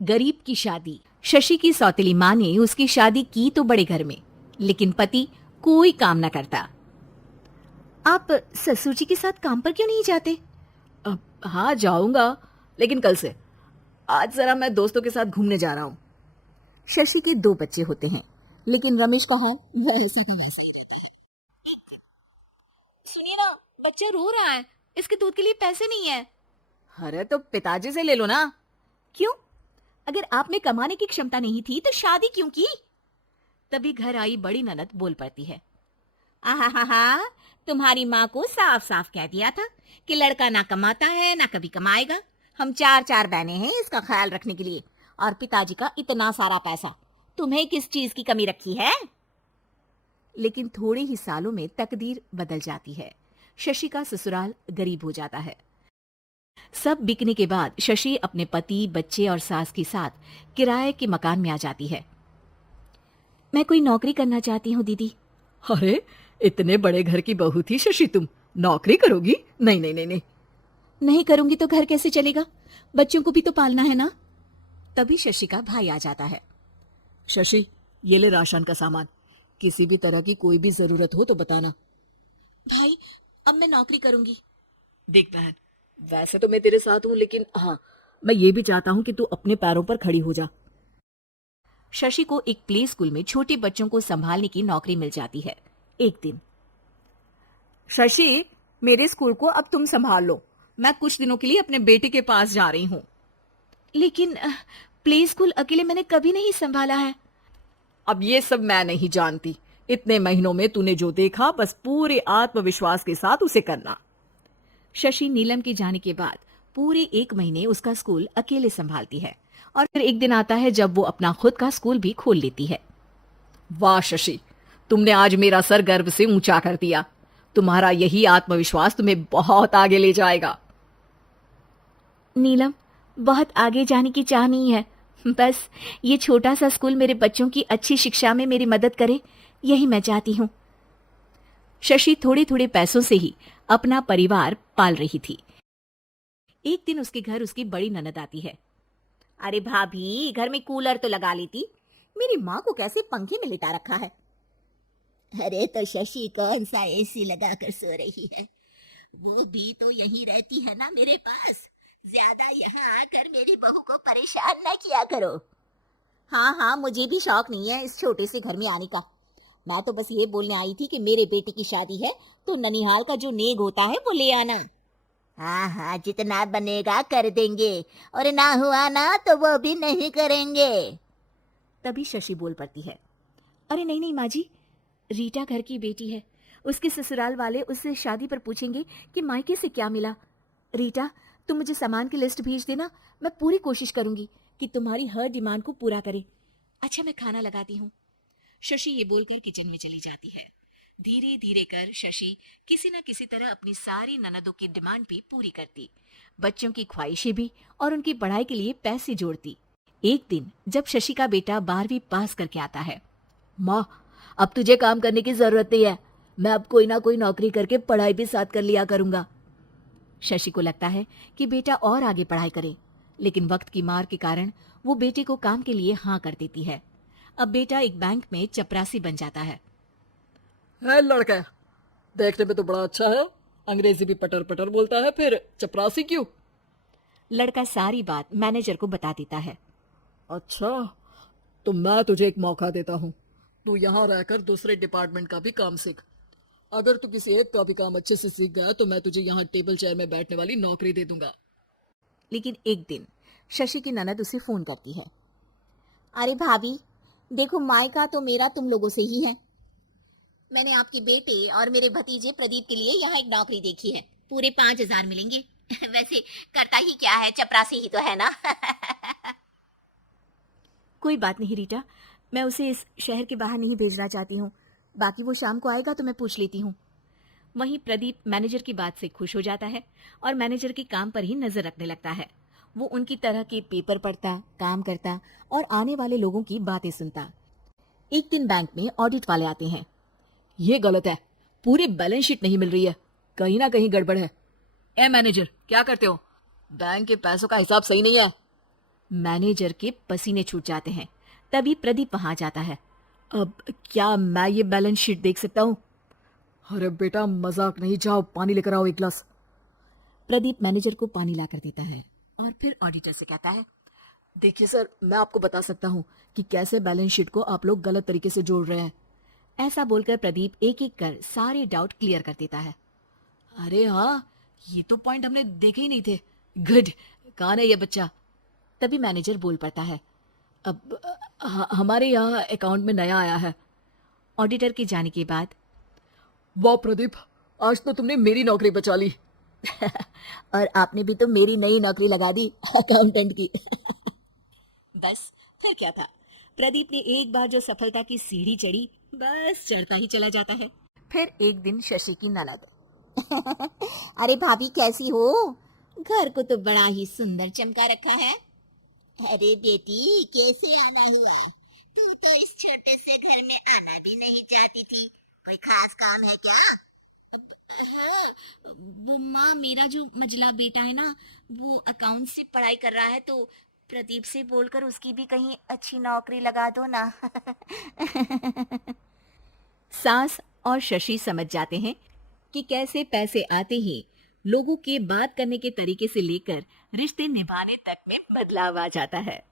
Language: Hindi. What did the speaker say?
गरीब की शादी। शशि की सौतेली माँ ने उसकी शादी की तो बड़े घर में, लेकिन पति कोई काम न करता। आप ससुर जी के साथ काम पर क्यों नहीं जाते? हाँ जाऊंगा, लेकिन कल से। आज जरा मैं दोस्तों के साथ घूमने जा रहा हूँ। शशि के 2 बच्चे होते हैं, लेकिन रमेश का हाल वैसे का वैसा ही रहता है। सुनिए ना, बच्चा रो रहा है, इसके दूध के लिए पैसे नहीं है। अरे तो पिताजी से ले लो ना। क्यों? अगर आप में कमाने की क्षमता नहीं थी तो शादी क्यों की? तभी घर आई बड़ी ननद बोल पड़ती है। आहा, तुम्हारी माँ को साफ साफ कह दिया था कि लड़का ना कमाता है ना कभी कमाएगा। हम 4 बहनें हैं इसका ख्याल रखने के लिए, और पिताजी का इतना सारा पैसा, तुम्हें किस चीज की कमी रखी है? लेकिन थोड़े ही सालों में तकदीर बदल जाती है। शशि का ससुराल गरीब हो जाता है। सब बिकने के बाद शशि अपने पति, बच्चे और सास के साथ किराए के मकान में आ जाती है। मैं कोई नौकरी करना चाहती हूँ दीदी। अरे इतने बड़े घर की बहू थी शशि, तुम नौकरी करोगी? नहीं नहीं नहीं नहीं। नहीं करूंगी तो घर कैसे चलेगा? बच्चों को भी तो पालना है ना। तभी शशि का भाई आ जाता है। शशि, ये ले राशन का सामान, किसी भी तरह की कोई भी जरूरत हो तो बताना। भाई, अब मैं नौकरी करूंगी। देख बहन, वैसे तो मैं तेरे साथ हूँ, लेकिन हाँ, मैं ये भी चाहता हूँ कि तू अपने पैरों पर खड़ी हो जा। शशि को एक प्ले स्कूल में छोटे बच्चों को संभालने की नौकरी मिल जाती है। एक दिन, शशि, मेरे स्कूल को अब तुम संभाल लो। मैं कुछ दिनों के लिए अपने बेटे के पास जा रही हूँ। लेकिन प्ले स्कूल अकेले मैंने कभी नहीं संभाला है। अब ये सब मैं नहीं जानती। इतने महीनों में तूने जो देखा, बस पूरे आत्मविश्वास के साथ उसे करना। शशि नीलम के जाने के बाद पूरे 1 महीने उसका स्कूल अकेले संभालती है, और फिर एक दिन आता है जब वो अपना खुद का स्कूल भी खोल लेती है। वाह शशि, तुमने आज मेरा सर गर्व से ऊंचा कर दिया। तुम्हारा यही आत्मविश्वास तुम्हें बहुत आगे ले जाएगा। नीलम, बहुत आगे जाने की चाह नहीं है, बस ये छोटा सा स्कूल मेरे बच्चों की अच्छी शिक्षा में मेरी मदद करे, यही मैं चाहती हूँ। शशि थोड़े थोड़े पैसों से ही अपना परिवार पाल रही थी। एक दिन उसके घर उसकी बड़ी ननद आती है। अरे भाभी, घर में कूलर तो लगा लेती, मेरी माँ को कैसे पंखे में लिटा रखा है। अरे तो शशि कौन सा एसी लगा कर सो रही है? वो भी तो यहीं रहती है ना मेरे पास। ज्यादा यहाँ आकर मेरी बहू को परेशान ना किया करो। हाँ, मुझे भी शौक नहीं है इस छोटे से घर में आने का। मैं तो बस ये बोलने आई थी कि मेरे बेटे की शादी है तो ननिहाल का जो नेग होता है वो ले आना। हाँ हाँ, जितना बनेगा कर देंगे, और ना हुआ ना तो वो भी नहीं करेंगे। तभी शशि बोल पड़ती है। अरे नहीं माँ जी, रीटा घर की बेटी है, उसके ससुराल वाले उससे शादी पर पूछेंगे कि मायके से क्या मिला। रीटा, तुम मुझे सामान की लिस्ट भेज देना, मैं पूरी कोशिश करूंगी कि तुम्हारी हर डिमांड को पूरा करे। अच्छा, मैं खाना लगाती हूँ। शशि ये बोलकर किचन में चली जाती है। धीरे धीरे कर शशि किसी न किसी तरह अपनी सारी ननदों की डिमांड भी पूरी करती, बच्चों की ख्वाहिशें भी, और उनकी पढ़ाई के लिए पैसे जोड़ती। एक दिन जब शशि का बेटा 12वीं पास करके आता है। माँ, अब तुझे काम करने की जरूरत नहीं है। मैं अब कोई ना कोई नौकरी करके पढ़ाई भी साथ कर लिया करूंगा। शशि को लगता है कि बेटा और आगे पढ़ाई करे, लेकिन वक्त की मार के कारण वो बेटे को काम के लिए हाँ कर देती है। अब बेटा एक बैंक में चपरासी बन जाता है। लड़का देखने में तो बड़ा अच्छा है, अंग्रेजी भी पटर पटर बोलता है, फिर चपरासी क्यों? लड़का सारी बात मैनेजर को बता देता है। अच्छा, तो मैं तुझे एक मौका देता हूँ। तू यहाँ रहकर दूसरे डिपार्टमेंट का भी काम सीख। अगर तू किसी एक का भी काम अच्छे से सीख गया तो मैं तुझे यहाँ टेबल चेयर में बैठने वाली नौकरी दे दूंगा। लेकिन एक दिन शशि की ननद उसे फोन करती है। अरे भाभी, देखो मायका तो मेरा तुम लोगों से ही है। मैंने आपके बेटे और मेरे भतीजे प्रदीप के लिए यहाँ एक नौकरी देखी है, पूरे 5,000 मिलेंगे। वैसे करता ही क्या है, चपरासी ही तो है ना। कोई बात नहीं रीटा, मैं उसे इस शहर के बाहर नहीं भेजना चाहती हूँ। बाकी वो शाम को आएगा तो मैं पूछ लेती हूँ। वहीं प्रदीप मैनेजर की बात से खुश हो जाता है और मैनेजर के काम पर ही नजर रखने लगता है। वो उनकी तरह के पेपर पढ़ता, काम करता और आने वाले लोगों की बातें सुनता। एक दिन बैंक में ऑडिट वाले आते हैं। ये गलत है, पूरी बैलेंस शीट नहीं मिल रही है, कहीं ना कहीं गड़बड़ है। ए मैनेजर, क्या करते हो? बैंक के पैसों का हिसाब सही नहीं है। मैनेजर के पसीने छूट जाते हैं। तभी प्रदीप वहां जाता है। अब क्या मैं ये बैलेंस शीट देख सकता हूँ? अरे बेटा मजाक नहीं, जाओ पानी लेकर आओ एक गिलास। प्रदीप मैनेजर को पानी लाकर देता है और फिर ऑडिटर से कहता है, देखिए सर, मैं आपको बता सकता हूँ कि कैसे बैलेंस शीट को आप लोग गलत तरीके से जोड़ रहे हैं। ऐसा बोलकर प्रदीप एक एक कर सारे डाउट क्लियर कर देता है। अरे हाँ, ये तो पॉइंट हमने देखे ही नहीं थे। गुड, कौन है ये बच्चा? तभी मैनेजर बोल पड़ता है, अब हमारे यहाँ अकाउंट में नया आया है। ऑडिटर के जाने के बाद, वाह प्रदीप, आज तो तुमने मेरी नौकरी बचा ली। और आपने भी तो मेरी नई नौकरी लगा दी अकाउंटेंट की। बस फिर क्या था, प्रदीप ने एक बार जो सफलता की सीढ़ी चढ़ी, बस चढ़ता ही चला जाता है। फिर एक दिन शशि की ननद, अरे भाभी कैसी हो? घर को तो बड़ा ही सुंदर चमका रखा है। अरे बेटी कैसे आना हुआ? तू तो इस छोटे से घर में आना भी नहीं चाहती थी। कोई खास काम है क्या? वो माँ, मेरा जो मझला बेटा है ना, वो अकाउंट से पढ़ाई कर रहा है, तो प्रदीप से बोलकर उसकी भी कहीं अच्छी नौकरी लगा दो ना। सास और शशि समझ जाते हैं कि कैसे पैसे आते ही लोगों के बात करने के तरीके से लेकर रिश्ते निभाने तक में बदलाव आ जाता है।